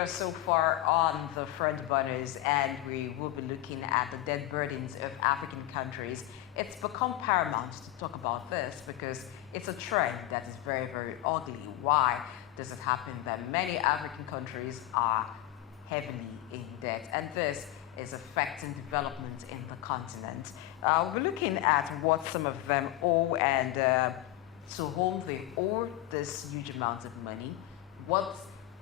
are so far on the front burners, and we will be looking at the debt burdens of African countries. It's become paramount to talk about this because it's a trend that is very, very ugly. Why does it happen that many African countries are heavily in debt? And this is affecting development in the continent. We're looking at what some of them owe and to whom they owe this huge amount of money, what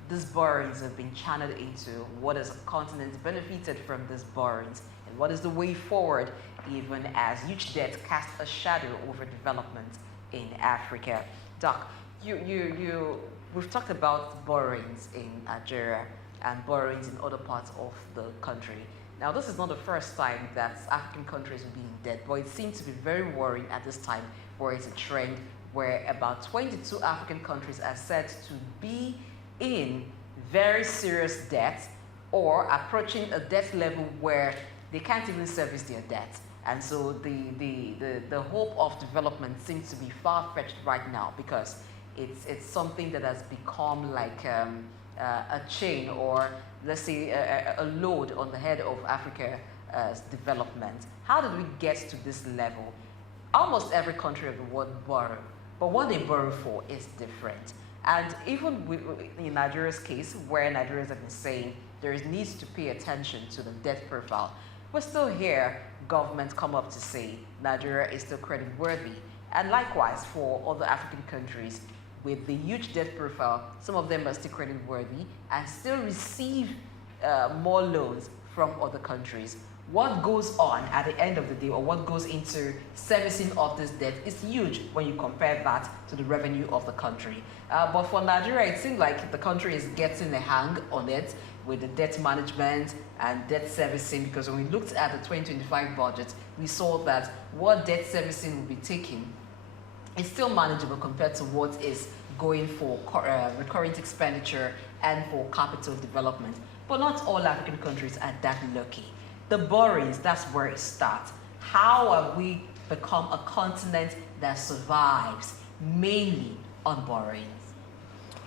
these borrowings have been channeled into, what has the continent benefited from these borrowings, and what is the way forward even as huge debt casts a shadow over development in Africa. Doc, we've talked about borrowings in Nigeria and borrowings in other parts of the country. Now, this is not the first time that African countries will be in debt, but it seems to be very worrying at this time, where it's a trend where about 22 African countries are said to be in very serious debt or approaching a debt level where they can't even service their debt. And so the hope of development seems to be far-fetched right now, because it's something that has become like a chain, or let's say a load on the head of Africa's development. How did we get to this level? Almost every country of the world borrow, but what they borrow for is different. And even in Nigeria's case, where Nigerians have been saying there needs to pay attention to the debt profile, we're still hear governments come up to say Nigeria is still credit worthy. And likewise for other African countries with the huge debt profile, some of them are still credit worthy and still receive more loans from other countries. What goes on at the end of the day, or what goes into servicing of this debt, is huge when you compare that to the revenue of the country. But for Nigeria, it seems like the country is getting a hang on it with the debt management and debt servicing, because when we looked at the 2025 budget, we saw that what debt servicing will be taking is still manageable compared to what is going for recurrent expenditure and for capital development. But not all African countries are that lucky. The borrowings, that's where it starts. How have we become a continent that survives mainly on borrowings?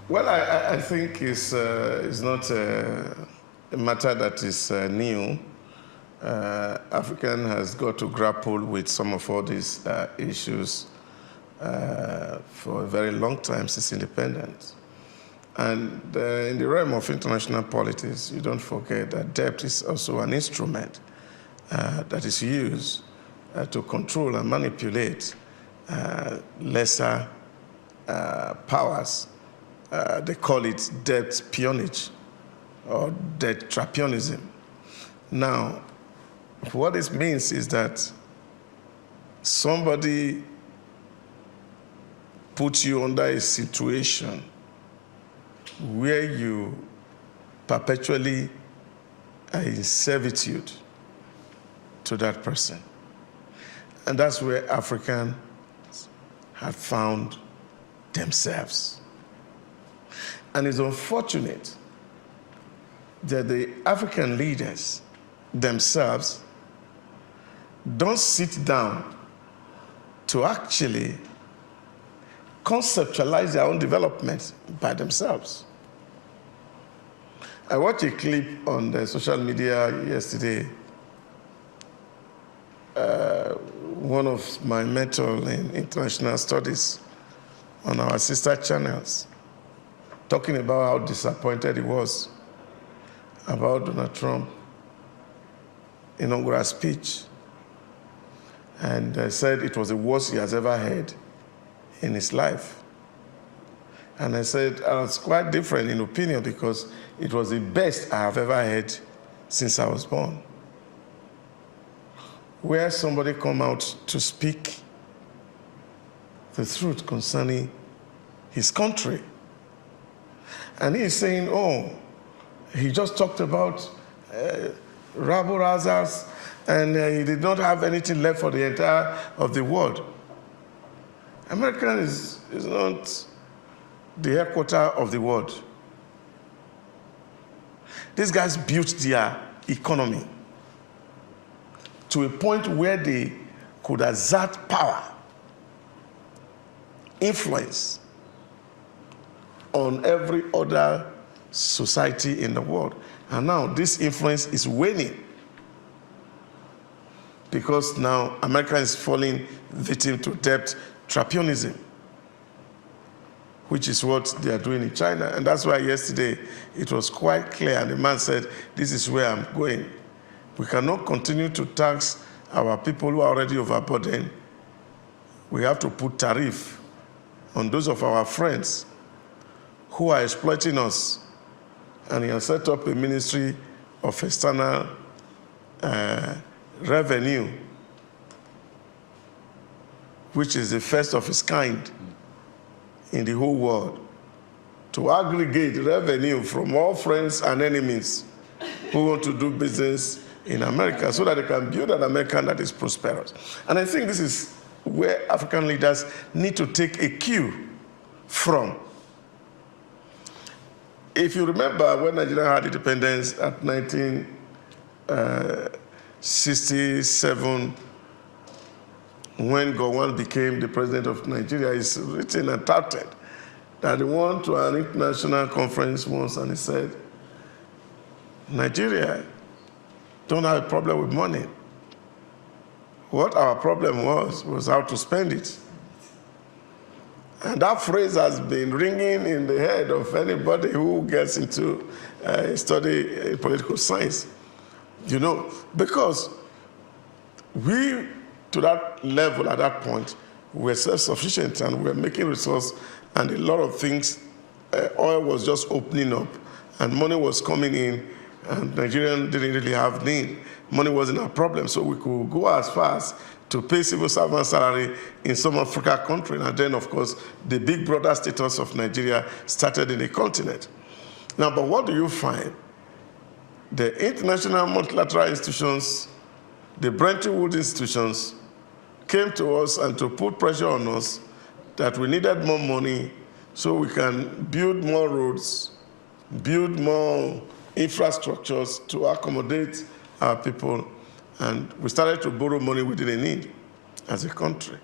Well, I think it's not a matter that is new. Africa has got to grapple with some of all these issues for a very long time since independence. And in the realm of international politics, you don't forget that debt is also an instrument that is used to control and manipulate lesser powers. They call it debt peonage or debt trapionism. Now, what this means is that somebody puts you under a situation where you perpetually are in servitude to that person. And that's where Africans have found themselves. And it's unfortunate that the African leaders themselves don't sit down to actually conceptualize their own development by themselves. I watched a clip on the social media yesterday. One of my mentors in international studies on our sister channels, talking about how disappointed he was about Donald Trump's inaugural speech. And said it was the worst he has ever heard in his life. And I said, I was quite different in opinion, because it was the best I have ever heard since I was born. Where somebody come out to speak the truth concerning his country. And he is saying, oh, he just talked about rabble rousers, and he did not have anything left for the entire of the world. America is not the headquarters of the world. These guys built their economy to a point where they could exert power, influence on every other society in the world. And now this influence is waning because now America is falling victim to debt trapionism, which is what they are doing in China. And that's why yesterday it was quite clear, and the man said, this is where I'm going. We cannot continue to tax our people who are already overburdened. We have to put tariff on those of our friends who are exploiting us. And he has set up a ministry of external revenue, which is the first of its kind in the whole world, to aggregate revenue from all friends and enemies who want to do business in America so that they can build an America that is prosperous. And I think this is where African leaders need to take a cue from. If you remember when Nigeria had independence at 1967, when Gowon became the president of Nigeria, it's written and touted that he went to an international conference once and he said, Nigeria don't have a problem with money. What our problem was how to spend it. And that phrase has been ringing in the head of anybody who gets into study political science. You know, because we, to that level at that point, were self-sufficient and we were making resources, and a lot of things, oil was just opening up and money was coming in, and Nigerians didn't really have need. Money wasn't a problem, so we could go as far as to pay civil servant salary in some African country. And then, of course, the big brother status of Nigeria started in the continent. Now, but what do you find? The international multilateral institutions, the Bretton Woods institutions, came to us and to put pressure on us that we needed more money so we can build more roads, build more infrastructures to accommodate our people. And we started to borrow money we didn't need as a country.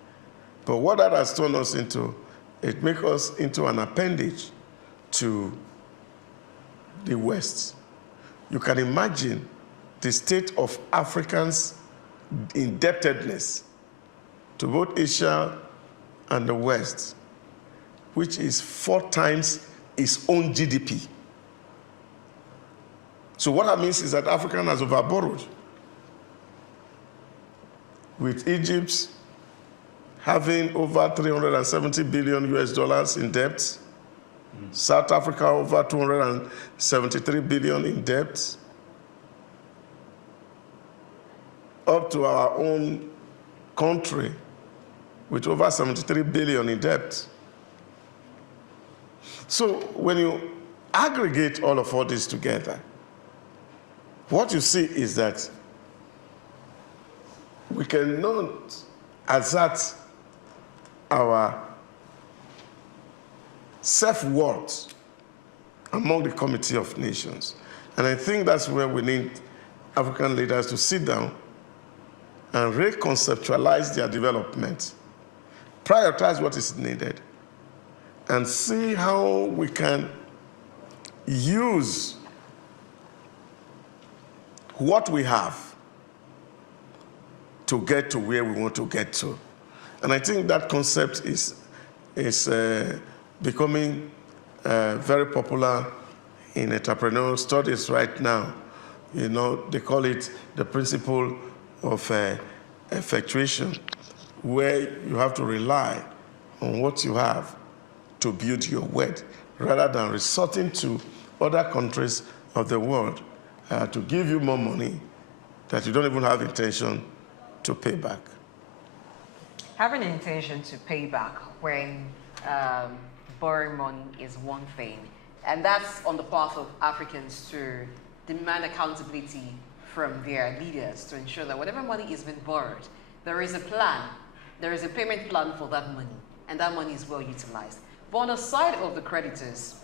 But what that has turned us into, it makes us into an appendage to the West. You can imagine the state of Africans' indebtedness to both Asia and the West, which is 4 times its own GDP. So what that means is that Africa has overborrowed, with Egypt having over 370 billion US dollars in debt, South Africa over 273 billion in debt, up to our own country with over 73 billion in debt. So when you aggregate all this together, what you see is that we cannot assert our self-worth among the Committee of Nations. And I think that's where we need African leaders to sit down and reconceptualize their development, prioritize what is needed, and see how we can use what we have to get to where we want to get to. And I think that concept is becoming very popular in entrepreneurial studies right now. You know, they call it the principle of effectuation, where you have to rely on what you have to build your wealth, rather than resorting to other countries of the world to give you more money that you don't even have intention to pay back. Having an intention to pay back when borrowing money is one thing, and that's on the part of Africans to demand accountability from their leaders to ensure that whatever money is being borrowed, there is a plan, there is a payment plan for that money, and that money is well utilized. But on the side of the creditors,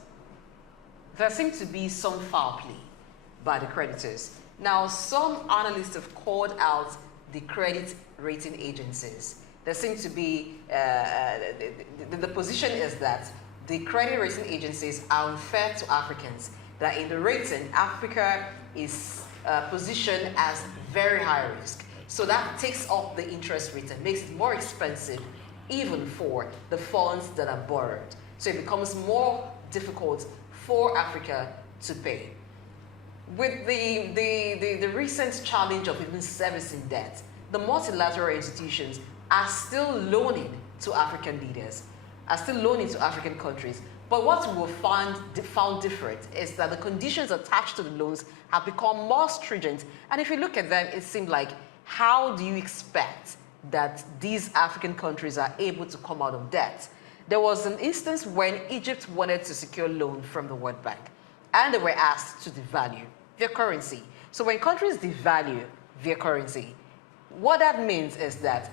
there seems to be some foul play by the creditors. Now, some analysts have called out the credit rating agencies. There seems to be, the position is that the credit rating agencies are unfair to Africans, that in the rating, Africa is positioned as very high risk. So that takes up the interest rate and makes it more expensive even for the funds that are borrowed. So it becomes more difficult for Africa to pay. With the recent challenge of even servicing debt, the multilateral institutions are still loaning to African leaders, are still loaning to African countries. But what we found different is that the conditions attached to the loans have become more stringent. And if you look at them, it seems like, how do you expect that these African countries are able to come out of debt? There was an instance when Egypt wanted to secure loan from the World Bank, and they were asked to devalue their currency. So when countries devalue their currency, what that means is that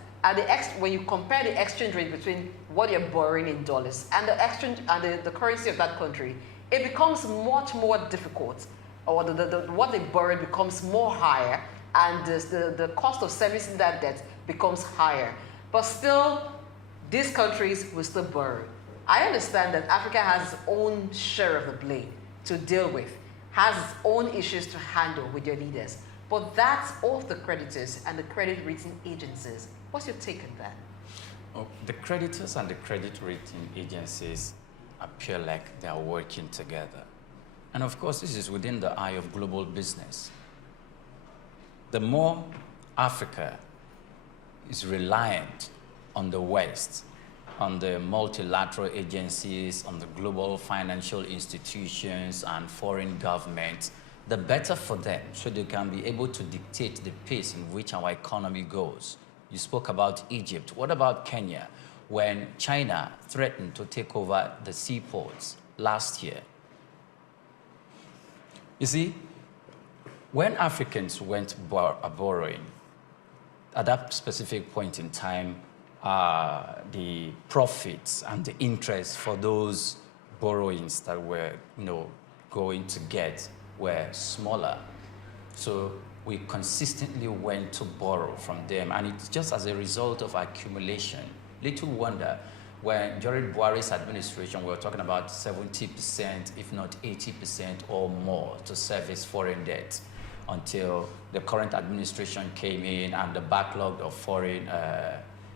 when you compare the exchange rate between what you're borrowing in dollars and the exchange and the currency of that country, it becomes much more difficult, or what they borrow becomes more higher, and the cost of servicing that debt becomes higher. But still, these countries will still borrow. I understand that Africa has its own share of the blame to deal with, has its own issues to handle with your leaders. But that's all the creditors and the credit rating agencies. What's your take on that? Oh, the creditors and the credit rating agencies appear like they are working together. And of course, this is within the eye of global business. The more Africa is reliant on the West, on the multilateral agencies, on the global financial institutions and foreign governments, the better for them, so they can be able to dictate the pace in which our economy goes. You spoke about Egypt. What about Kenya, when China threatened to take over the seaports last year? You see, when Africans went borrowing, at that specific point in time, the profits and the interest for those borrowings that we're going to get were smaller. So we consistently went to borrow from them, and it's just as a result of accumulation. Little wonder when during Buhari's administration, we were talking about 70%, if not 80% or more to service foreign debt, until the current administration came in and the backlog of foreign,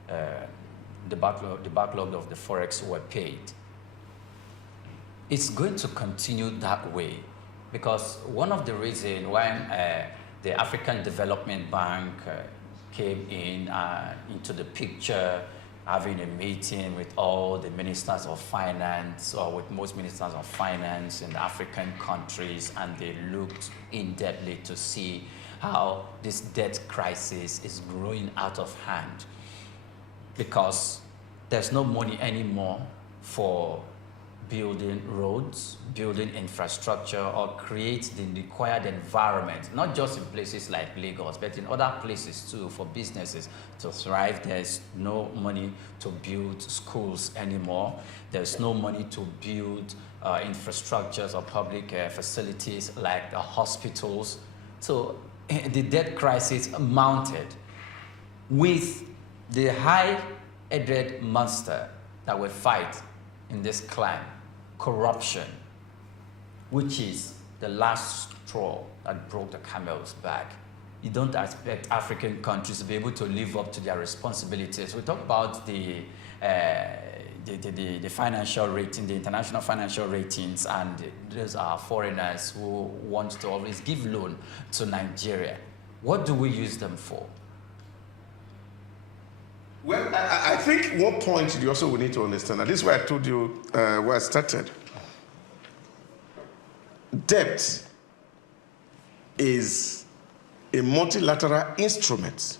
the backlog of the forex were paid. It's going to continue that way, because one of the reasons when the African Development Bank came into the picture, having a meeting with all the ministers of finance, or with most ministers of finance in the African countries, and they looked in-depthly to see how this debt crisis is growing out of hand, because there's no money anymore for building roads, building infrastructure, or create the required environment, not just in places like Lagos, but in other places too, for businesses to thrive. There's no money to build schools anymore. There's no money to build infrastructures or public facilities like hospitals. So the debt crisis mounted with the high-headed monster that we fight in this clan, corruption, which is the last straw that broke the camel's back. You don't expect African countries to be able to live up to their responsibilities. We talk about the financial rating, the international financial ratings, and those are foreigners who want to always give loan to Nigeria. What do we use them for? Well, I think one point you also will need to understand, and this is why I told you where I started. Debt is a multilateral instrument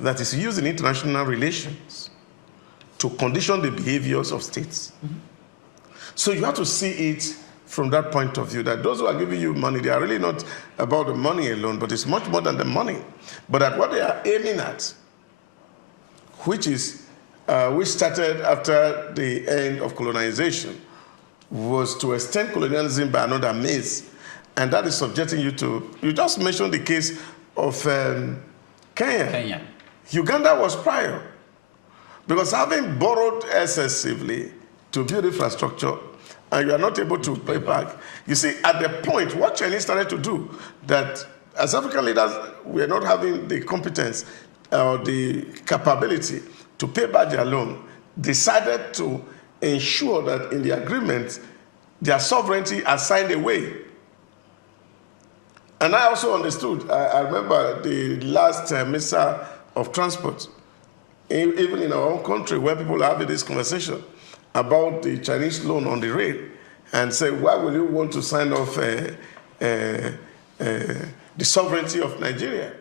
that is used in international relations to condition the behaviors of states. Mm-hmm. So you have to see it from that point of view, that those who are giving you money, they are really not about the money alone, but it's much more than the money. But at what they are aiming at, which started after the end of colonization, was to extend colonialism by another means. And that is subjecting you to, you just mentioned the case of Kenya. Uganda was prior. Because having borrowed excessively to build infrastructure and you are not able to pay back. You see, at the point, what Chinese started to do, that as African leaders, we are not having the competence or the capability to pay back their loan, decided to ensure that in the agreement, their sovereignty are signed away. And I also understood, I remember the last Minister of Transport, even in our own country, where people are having this conversation about the Chinese loan on the rail, and say, why will you want to sign off the sovereignty of Nigeria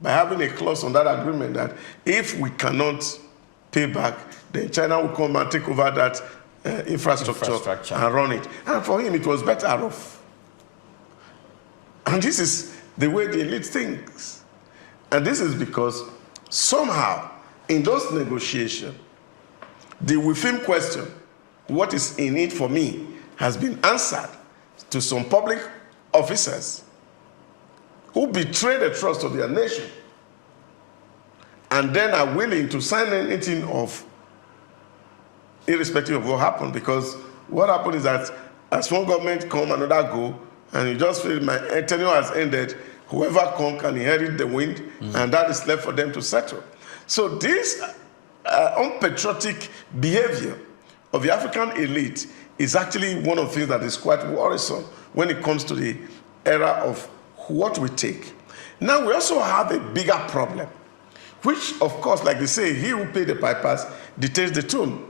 by having a clause on that agreement that if we cannot pay back, then China will come and take over that infrastructure and run it. And for him, it was better off. And this is the way the elite thinks. And this is because somehow, in those negotiations, the within question, what is in it for me, has been answered to some public officers who betray the trust of their nation and then are willing to sign anything off, irrespective of what happened. Because what happened is that as one government come, another go, and you just feel my tenure has ended, whoever come can inherit the wind, and that is left for them to settle. So this unpatriotic behavior of the African elite is actually one of the things that is quite worrisome when it comes to the era of what we take. Now, we also have a bigger problem, which, of course, like they say, he who pays the pipers dictates the tune.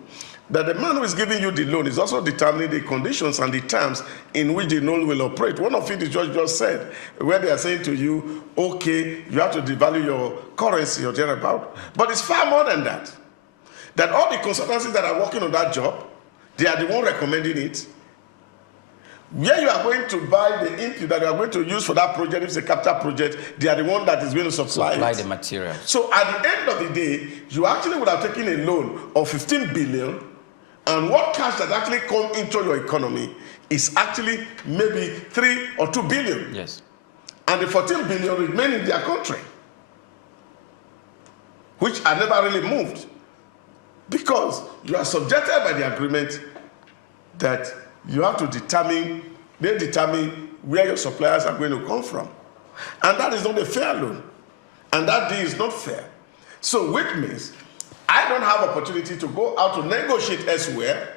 That the man who is giving you the loan is also determining the conditions and the terms in which the loan will operate. One of it the judge just said, where they are saying to you, okay, you have to devalue your currency or thereabout. But it's far more than that. That all the consultancies that are working on that job, they are the one recommending it. Where you are going to buy the input that you are going to use for that project, if it's a capital project, they are the one that is going to supply the material. So at the end of the day, you actually would have taken a loan of 15 billion, and what cash that actually come into your economy is actually maybe 3 or 2 billion. Yes. And the 14 billion remain in their country, which are never really moved, because you are subjected by the agreement that you have to determine, they determine where your suppliers are going to come from. And that is not a fair loan. And that deal is not fair. So which means I don't have opportunity to go out to negotiate elsewhere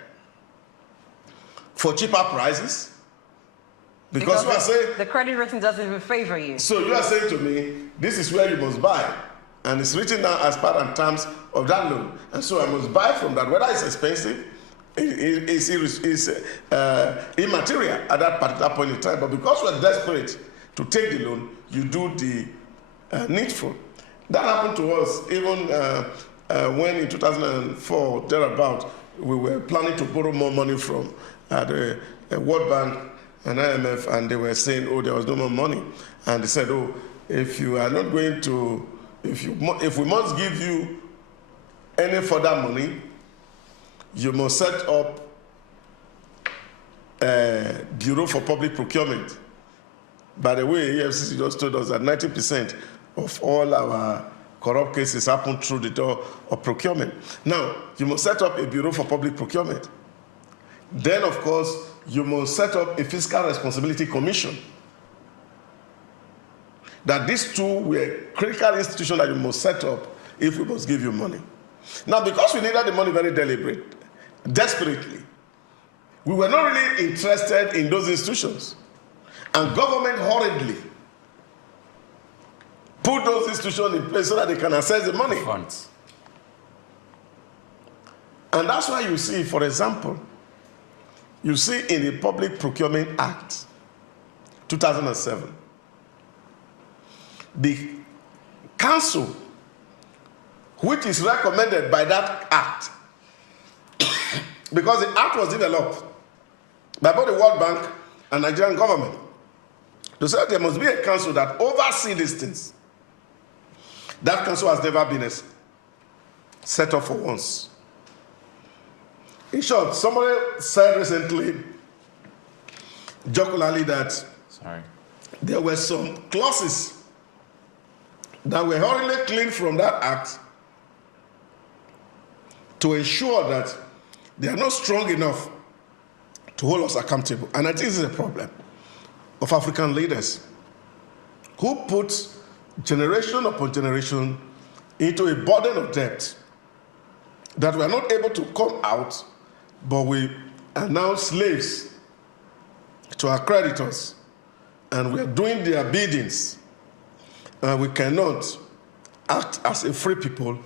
for cheaper prices. Because you are saying the credit rating doesn't even favor you. So you are saying to me, this is where you must buy. And it's written down as part and terms of that loan. And so I must buy from that, whether it's expensive, it's immaterial at that particular point in time. But because we're desperate to take the loan, you do the needful. That happened to us even when in 2004, thereabout, we were planning to borrow more money from the World Bank and IMF, and they were saying, oh, there was no more money. And they said, oh, if you are not going to, if we must give you any further money, you must set up a Bureau for Public Procurement. By the way, EFCC just told us that 90% of all our corrupt cases happen through the door of procurement. Now, you must set up a Bureau for Public Procurement. Then, of course, you must set up a Fiscal Responsibility Commission. That these two were critical institutions that you must set up if we must give you money. Now, because we needed the money very desperately, we were not really interested in those institutions. And government hurriedly put those institutions in place so that they can access the money. Funds. And that's why you see, for example, you see in the Public Procurement Act, 2007, the council, which is recommended by that act, because the act was developed by both the World Bank and Nigerian government, to say there must be a council that oversees these things. That council has never been set up for once. In short, somebody said recently, jocularly, that there were some clauses that were hurriedly cleaned from that act to ensure that they are not strong enough to hold us accountable. And I think this is a problem of African leaders who put generation upon generation into a burden of debt that we are not able to come out, but we are now slaves to our creditors, and we are doing their biddings, and we cannot act as a free people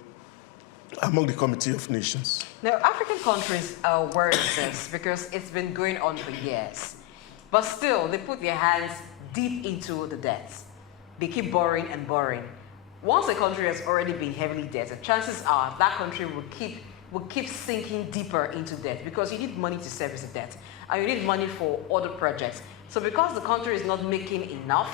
among the Committee of Nations. Now, African countries are aware of this because it's been going on for years. But still, they put their hands deep into the debts. They keep borrowing and borrowing. Once a country has already been heavily indebted, chances are that country will keep sinking deeper into debt because you need money to service the debt. And you need money for other projects. So because the country is not making enough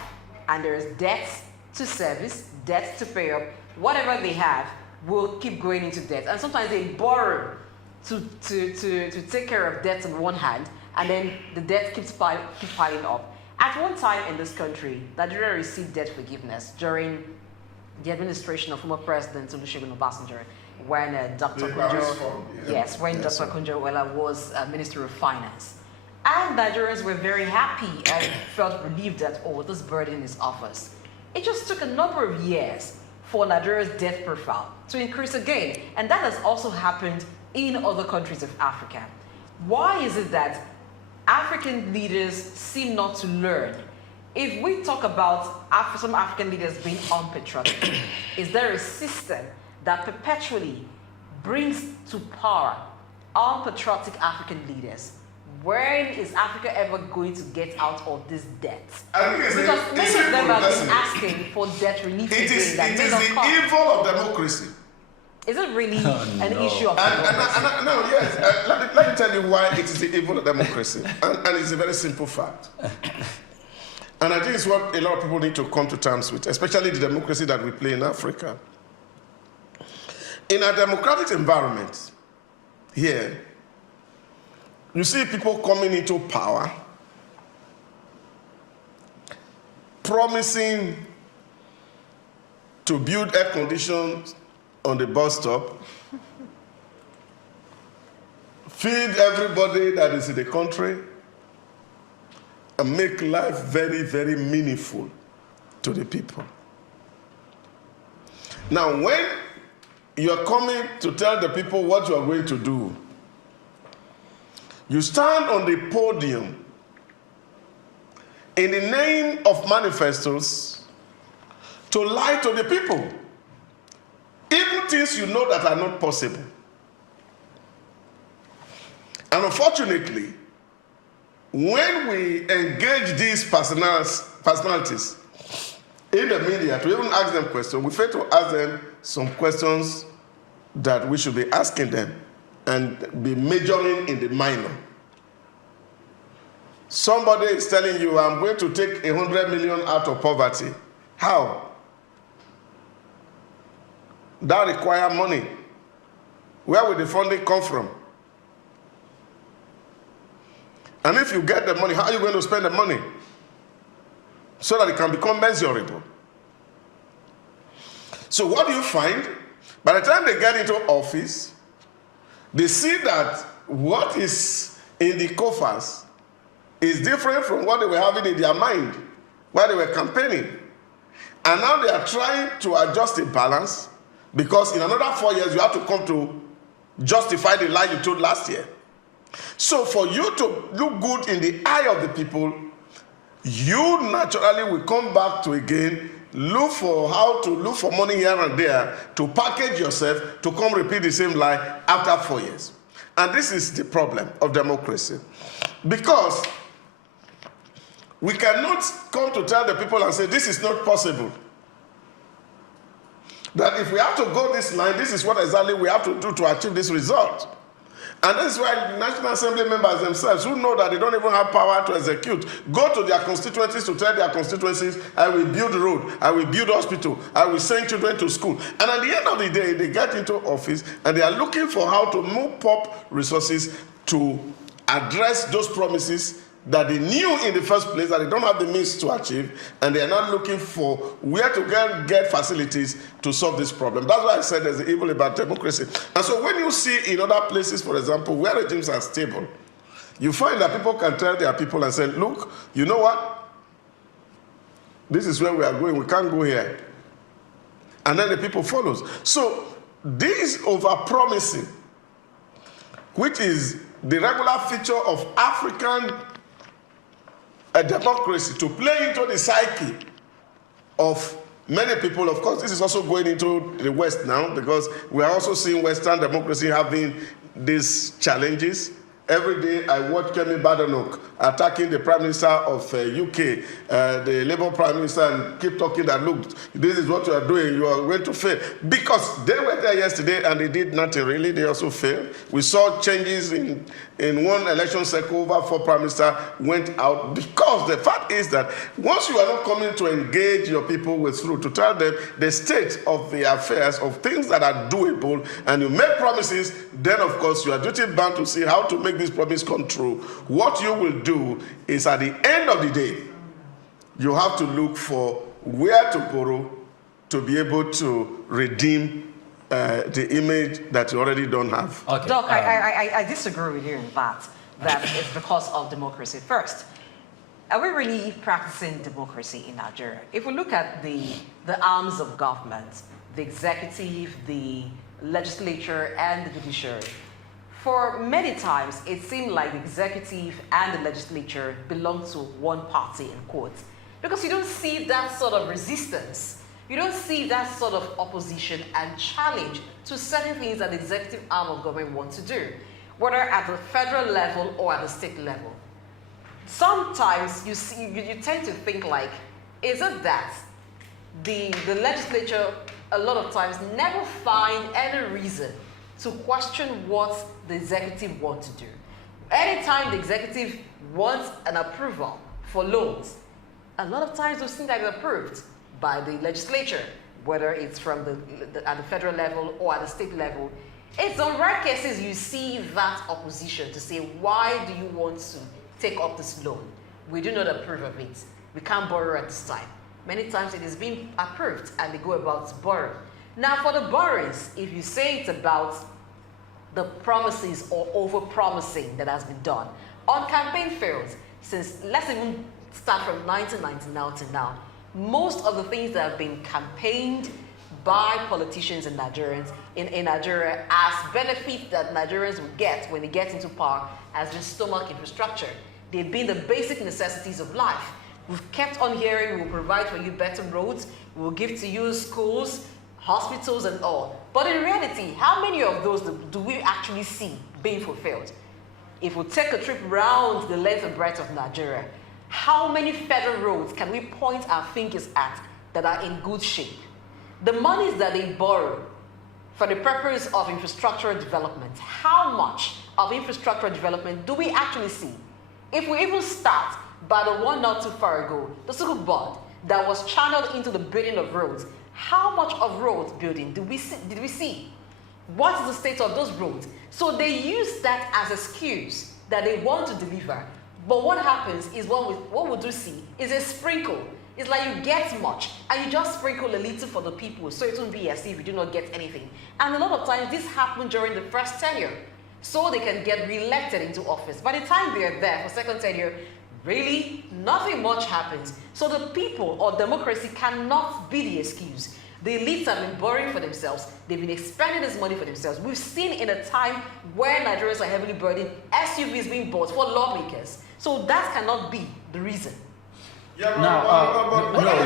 and there is debts to service, debts to pay up, whatever they have will keep going into debt. And sometimes they borrow to take care of debts on one hand, and then the debt keeps piling up. At one time in this country, Nigeria received debt forgiveness during the administration of former President Olusegun Obasanjo, when Dr. Kunjo-Iweala was Minister of Finance. And Nigerians were very happy and felt relieved that, oh, this burden is off us. It just took a number of years for Nigeria's debt profile to increase again. And that has also happened in other countries of Africa. Why is it that African leaders seem not to learn? If we talk about some African leaders being unpatriotic, is there a system that perpetually brings to power unpatriotic African leaders? When is Africa ever going to get out of this debt? Because many of them have been asking for debt relief. It is the evil of democracy. Is it really an issue of democracy? No, yes. Let me tell you why it is the evil of democracy. And it's a very simple fact. And I think it's what a lot of people need to come to terms with, especially the democracy that we play in Africa. In a democratic environment here, you see people coming into power, promising to build air conditions on the bus stop, feed everybody that is in the country, and make life very, very meaningful to the people. Now, when you are coming to tell the people what you are going to do, you stand on the podium in the name of manifestos to lie to the people, even things you know that are not possible. And unfortunately, when we engage these personalities in the media to even ask them questions, we fail to ask them some questions that we should be asking them and be majoring in the minor. Somebody is telling you, I'm going to take 100 million out of poverty. How? That requires money. Where will the funding come from? And if you get the money, how are you going to spend the money? So that it can become measurable. So what do you find? By the time they get into office, they see that what is in the coffers is different from what they were having in their mind while they were campaigning. And now they are trying to adjust the balance, because in another 4 years, you have to come to justify the lie you told last year. So for you to look good in the eye of the people, you naturally will come back to again look for how to look for money here and there to package yourself to come repeat the same lie after 4 years. And this is the problem of democracy. Because we cannot come to tell the people and say, this is not possible. That if we have to go this line, this is what exactly we have to do to achieve this result. And that's why National Assembly members themselves, who know that they don't even have power to execute, go to their constituencies to tell their constituencies, I will build road, I will build hospital, I will send children to school. And at the end of the day, they get into office and they are looking for how to move up resources to address those promises that they knew in the first place that they don't have the means to achieve, and they are not looking for where to get facilities to solve this problem. That's why I said there's an evil about democracy. And so when you see in other places, for example, where regimes are stable, You find that people can tell their people and say, look, you know what? This is where we are going. We can't go here. And then the people follows. So this over-promising, which is the regular feature of African democracy, to play into the psyche of many people. Of course, this is also going into the West now, because we are also seeing Western democracy having these challenges. Every day I watch Kemi Badenoch attacking the Prime Minister of UK, the Labour Prime Minister, and keep talking that, look, this is what you are doing, you are going to fail. Because they were there yesterday and they did nothing really, they also failed. We saw changes in one election cycle, over 4 Prime Minister went out, because the fact is that once you are not coming to engage your people with through, to tell them the state of the affairs, of things that are doable, and you make promises, then of course you are duty bound to see how to make this promise come true. What you will do is, at the end of the day, you have to look for where to borrow to be able to redeem the image that you already don't have. Okay. Doc, I disagree with you in that it's because of democracy. First, are we really practicing democracy in Nigeria? If we look at the arms of government, the executive, the legislature, and the judiciary, for many times, it seemed like the executive and the legislature belong to one party in court, because you don't see that sort of resistance. You don't see that sort of opposition and challenge to certain things that the executive arm of government wants to do, whether at the federal level or at the state level. Sometimes you tend to think like, is it that the legislature a lot of times never find any reason to question what the executive wants to do. Anytime the executive wants an approval for loans, a lot of times we've seen that it's approved by the legislature, whether it's from at the federal level or at the state level. It's on rare cases you see that opposition to say, why do you want to take up this loan? We do not approve of it. We can't borrow at this time. Many times it is being approved and they go about to borrow. Now for the borrowings, if you say it's about the promises or over-promising that has been done on campaign fails, since let's even start from 1999 to now, most of the things that have been campaigned by politicians and Nigerians in Nigeria as benefits that Nigerians will get when they get into power has been stomach infrastructure. They've been the basic necessities of life. We've kept on hearing, we will provide for you better roads, we will give to you schools, hospitals and all. But in reality, how many of those do we actually see being fulfilled? If we take a trip around the length and breadth of Nigeria, how many federal roads can we point our fingers at that are in good shape? The monies that they borrow for the purpose of infrastructural development, how much of infrastructural development do we actually see? If we even start by the one not too far ago, the Sukuk bond that was channeled into the building of roads, how much of road building did we see? What is the state of those roads? So they use that as an excuse that they want to deliver. But what happens is what we do see is a sprinkle. It's like you get much and you just sprinkle a little for the people, so it won't be as if you do not get anything. And a lot of times this happened during the first tenure, so they can get re-elected into office. By the time they're there for second tenure, really nothing much happens. So the people or democracy cannot be the excuse. The elites have been borrowing for themselves. They've been expending this money for themselves. We've seen in a time where Nigerians are heavily burdened, SUVs being bought for lawmakers. So that cannot be the reason. Yeah,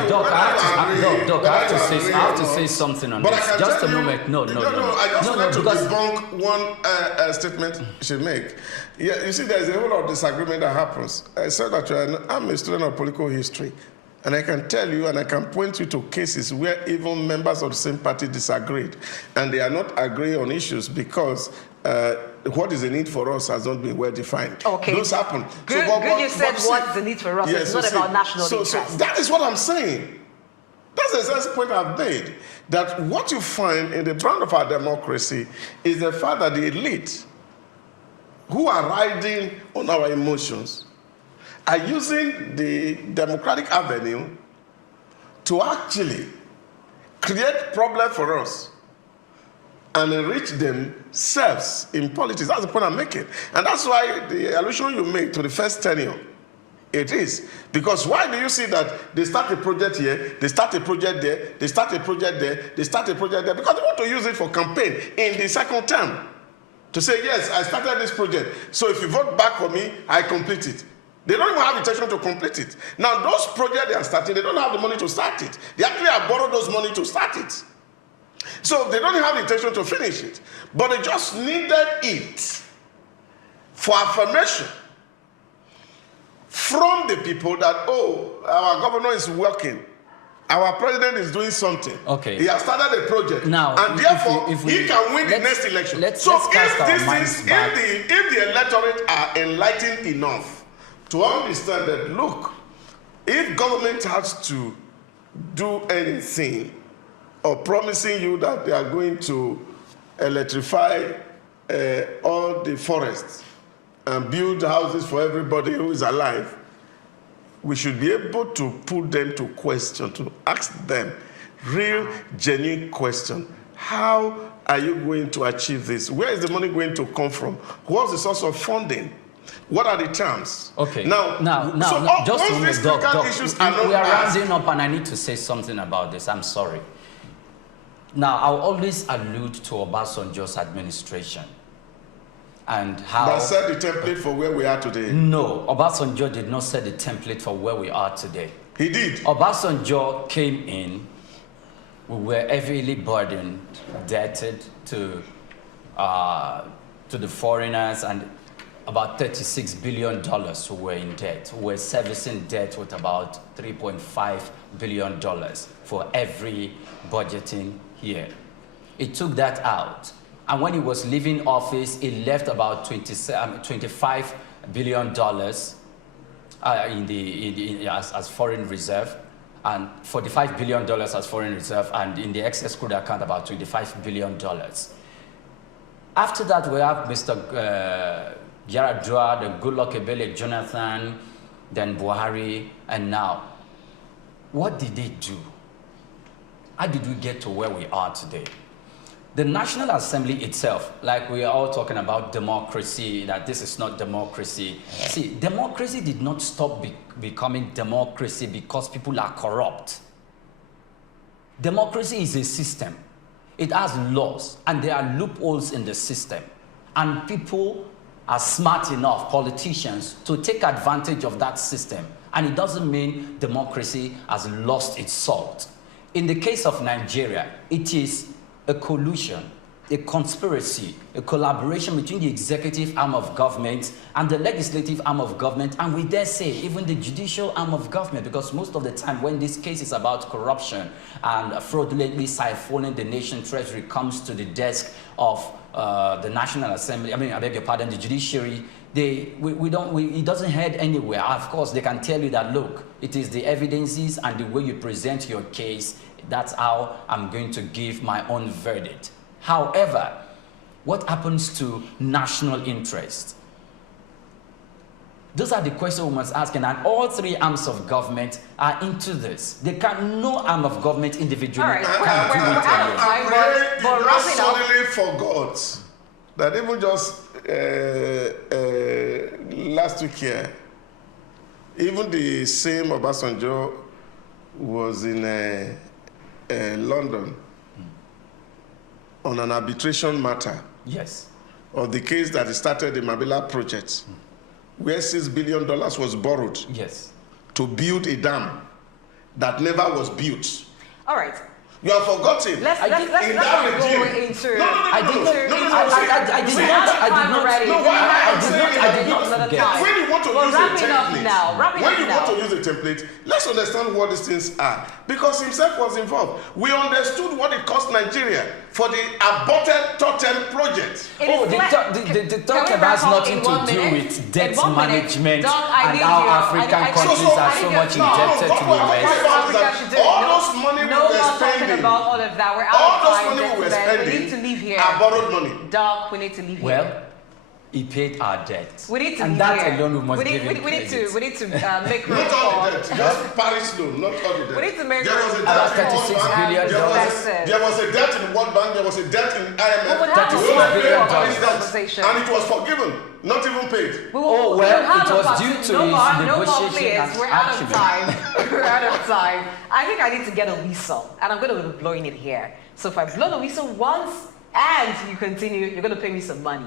Doc, I have to say something on this. Just a moment. No. I just want to debunk one statement she make. Yeah, you see, there's a whole lot of disagreement that happens. I said that I'm a student of political history, and I can tell you and I can point you to cases where even members of the same party disagreed, and they are not agreeing on issues because what is the need for us has not been well defined. Okay. Those happen. Good, you said what is the need for us. Yes, it's not about national interest. So that is what I'm saying. That's the exact point I've made. That what you find in the brand of our democracy is the fact that the elite who are riding on our emotions are using the democratic avenue to actually create problem for us and enrich themselves in politics. That's the point I'm making. And that's why the allusion you make to the first tenure, it is. Because why do you see that they start a project here, they start a project there, they start a project there, they start a project there? Because they want to use it for campaign in the second term. To say, yes, I started this project, so if you vote back for me, I complete it. They don't even have the intention to complete it. Now, those projects they are starting, they don't have the money to start it. They actually have borrowed those money to start it. So they don't have the intention to finish it. But they just needed it for affirmation from the people that, oh, our governor is working. Our president is doing something. Okay. He has started a project. Now, and therefore, he can win the next election. So if the electorate are enlightened enough to understand that, look, if government has to do anything or promising you that they are going to electrify all the forests and build houses for everybody who is alive, we should be able to put them to question, to ask them real, genuine question. How are you going to achieve this? Where is the money going to come from? What's the source of funding? What are the terms? Okay. Now, just once these critical issues are not we are asked, rounding up, and I need to say something about this. I'm sorry. Now, I'll always allude to Obasanjo's administration and how... That set the template for where we are today. No, Obasanjo did not set the template for where we are today. He did. Obasanjo came in, we were heavily burdened, indebted to the foreigners, and about $36 billion who were in debt. We were servicing debt with about $3.5 billion for every budgeting year. He took that out. And when he was leaving office, he left about $25 billion as foreign reserve, and $45 billion as foreign reserve, and in the excess crude account, about $25 billion. After that, we have Mr. Yaradua, the Goodluck Ebele Jonathan, then Buhari, and now. What did they do? How did we get to where we are today? The National Assembly itself, like we are all talking about democracy, that this is not democracy. See, democracy did not stop becoming democracy because people are corrupt. Democracy is a system. It has laws, and there are loopholes in the system. And people are smart enough, politicians, to take advantage of that system. And it doesn't mean democracy has lost its salt. In the case of Nigeria, it is a collusion, a conspiracy, a collaboration between the executive arm of government and the legislative arm of government, and we dare say even the judicial arm of government, because most of the time when this case is about corruption and fraudulently siphoning the nation's treasury comes to the desk of the National Assembly, I beg your pardon, the judiciary, it doesn't head anywhere. Of course, they can tell you that, look, it is the evidences and the way you present your case, that's how I'm going to give my own verdict. However, what happens to national interest? Those are the questions we must ask, and all three arms of government are into this. No arm of government individually can do it alone. But I suddenly forgot that even just last week here, even the same Obasanjo was in London on an arbitration matter. Yes. Of the case that started the Mabila project, where $6 billion was borrowed. Yes. To build a dam that never was built. All right. You have forgotten. Let's go into. I did not forget. When you want to use a template, let's understand what these things are. Because himself was involved. We understood what it cost Nigeria for the aborted Totem project. The Totem has nothing to do with debt management and how African countries are so much indebted to the West. All those money we were spending. About all of that. We're out of time. We need to leave here. Are borrowed money. Doc, we need to leave here. Well, he paid our debt. We need to and leave that here. alone we must give him we need credit. to make room Not all for. the debt, just Paris loan, not all the debt. We need to make there was a room debt for in World 36 Bank, billion there was a debt in World Bank, there was a debt in IMF. We would have We to only have paid a Paris debt, conversation. and it was forgiven, not even paid. Oh, well, it was due to no his more, negotiation please. We're out of actually. time. We're out of time. I think I need to get a whistle, and I'm going to be blowing it here. So if I blow the whistle once, and you continue, you're going to pay me some money.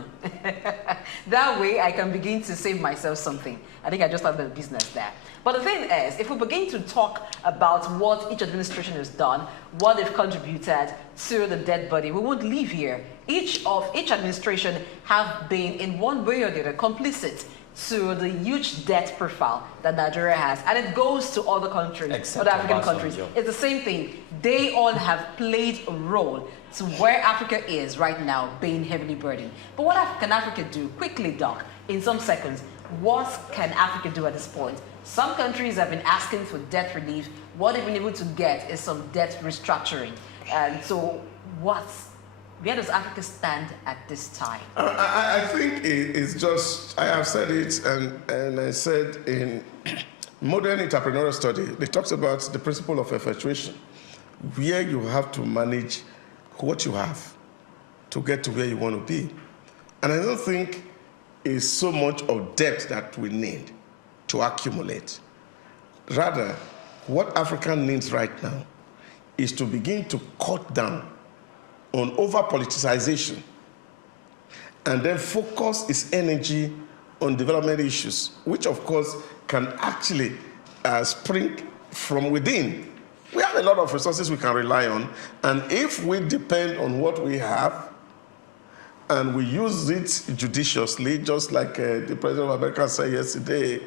That way, I can begin to save myself something. I think I just have the business there. But the thing is, if we begin to talk about what each administration has done, what they've contributed to the dead body, we won't leave here. Each administration have been, in one way or the other, complicit to the huge debt profile that Nigeria has. And it goes to other countries, Except other African Obasanjo. countries. It's the same thing. They all have played a role to where Africa is right now, being heavily burdened. But what can Africa do? Quickly, Doc, in some seconds, what can Africa do at this point? Some countries have been asking for debt relief. What they've been able to get is some debt restructuring. And so where does Africa stand at this time? I think it's just, I have said it, and I said in modern entrepreneurial study, they talks about the principle of effectuation, where you have to manage what you have to get to where you want to be. And I don't think it's so much of debt that we need to accumulate. Rather, what Africa needs right now is to begin to cut down on over-politicization and then focus its energy on development issues, which of course can actually spring from within. We have a lot of resources we can rely on, and if we depend on what we have and we use it judiciously, just like the President of America said yesterday,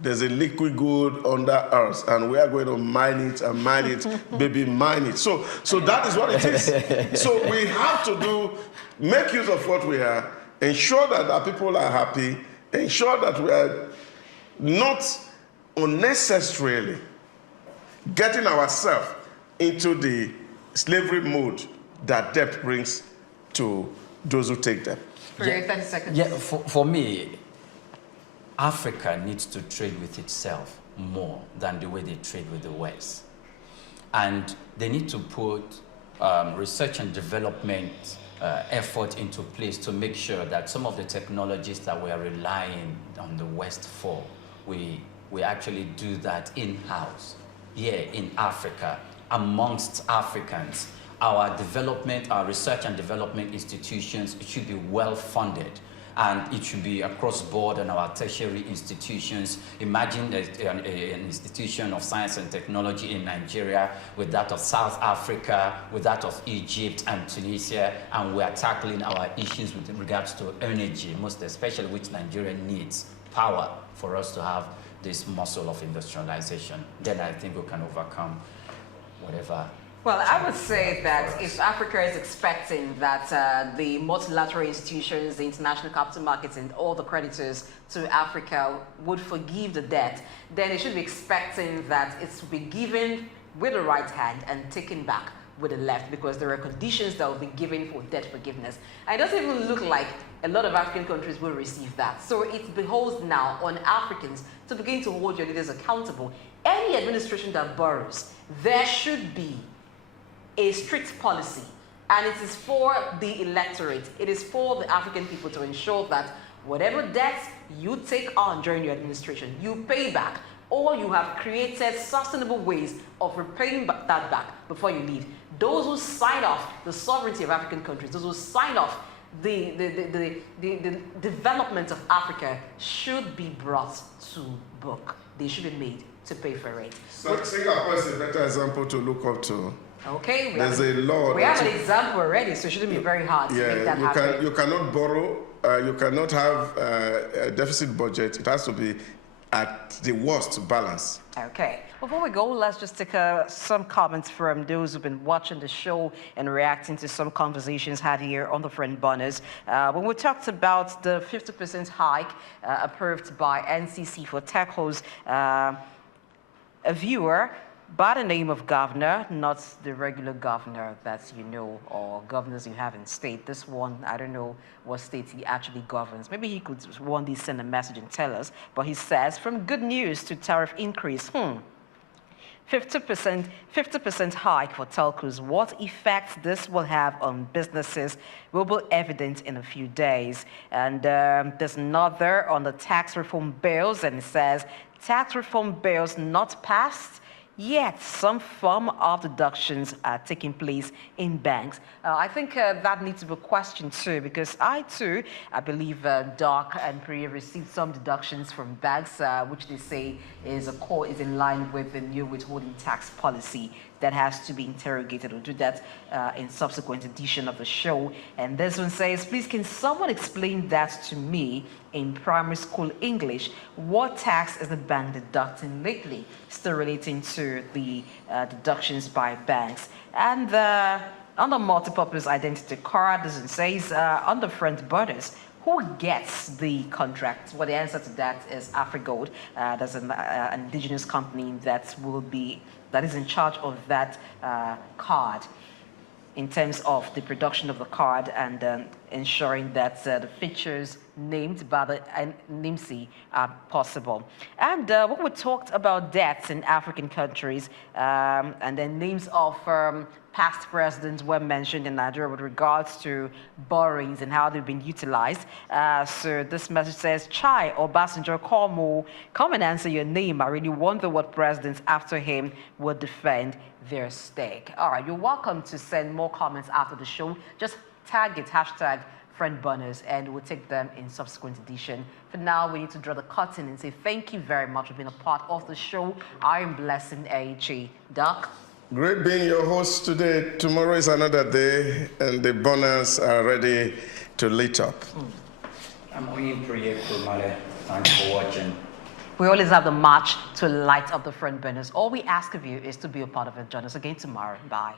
there's a liquid good under earth, and we are going to mine it, baby, mine it. So that is what it is. So we have to make use of what we have, ensure that our people are happy, ensure that we are not unnecessarily getting ourselves into the slavery mode that debt brings to those who take them. For 30 seconds. Yeah, for me, Africa needs to trade with itself more than the way they trade with the West. And they need to put research and development effort into place to make sure that some of the technologies that we are relying on the West for, we actually do that in-house, here in Africa, amongst Africans. Our research and development institutions, it should be well-funded. And it should be across board on our tertiary institutions. Imagine an institution of science and technology in Nigeria with that of South Africa, with that of Egypt and Tunisia, and we are tackling our issues with regards to energy, most especially which Nigeria needs, power, for us to have this muscle of industrialization. Then I think we can overcome whatever. Well, I would say that if Africa is expecting that the multilateral institutions, the international capital markets, and all the creditors to Africa would forgive the debt, then it should be expecting that it's to be given with the right hand and taken back with the left, because there are conditions that will be given for debt forgiveness. And it doesn't even look like a lot of African countries will receive that. So it beholds now on Africans to begin to hold your leaders accountable. Any administration that borrows, there should be a strict policy, and it is for the electorate, it is for the African people to ensure that whatever debts you take on during your administration, you pay back, or you have created sustainable ways of repaying that back before you leave. Those who sign off the sovereignty of African countries, those who sign off the development of Africa should be brought to book. They should be made to pay for it. So Singapore is a better example to look up to. Okay, there's a law. We have an example already, so it shouldn't be very hard to make that happen. You cannot borrow, you cannot have a deficit budget. It has to be at the worst balance. Okay. Before we go, let's just take some comments from those who've been watching the show and reacting to some conversations had here on the Friend Burners. When we talked about the 50% hike approved by NCC for telcos, a viewer by the name of governor, not the regular governor that you know or governors you have in state. This one, I don't know what state he actually governs. Maybe he could one day send a message and tell us. But he says, from good news to tariff increase, 50% hike for telcos. What effect this will have on businesses will be evident in a few days. And there's another on the tax reform bills, and it says, tax reform bills not passed, yet some form of deductions are taking place in banks. I think that needs to be questioned too, because I believe Doc and Priya received some deductions from banks, which they say is in line with the new withholding tax policy that has to be interrogated. We'll do that in subsequent edition of the show. And this one says, please, can someone explain that to me in primary school English? What tax is the bank deducting lately? Still relating to the deductions by banks. And on the multipurpose identity card, this one says, on the front borders, who gets the contract? Well, the answer to that is AfriGold. There's an indigenous company that is in charge of that card in terms of the production of the card and ensuring that the features named by the NIMSI are possible. And when we talked about debts in African countries, and then names of past presidents were mentioned in Nigeria with regards to borrowings and how they've been utilized. So this message says, Chai Obasanjo, come and answer your name. I really wonder what presidents after him would defend their stake. All right, you're welcome to send more comments after the show. Just tag it, hashtag friend burners, and we'll take them in subsequent edition. For now, we need to draw the curtain and say thank you very much for being a part of the show. I am Blessing Eichie. Doc? Great being your host today. Tomorrow is another day, and the burners are ready to lit up. I'm Oyinpreye, Krumale. Thanks for watching. We always have the march to light up the front burners. All we ask of you is to be a part of it. Join us again tomorrow. Bye.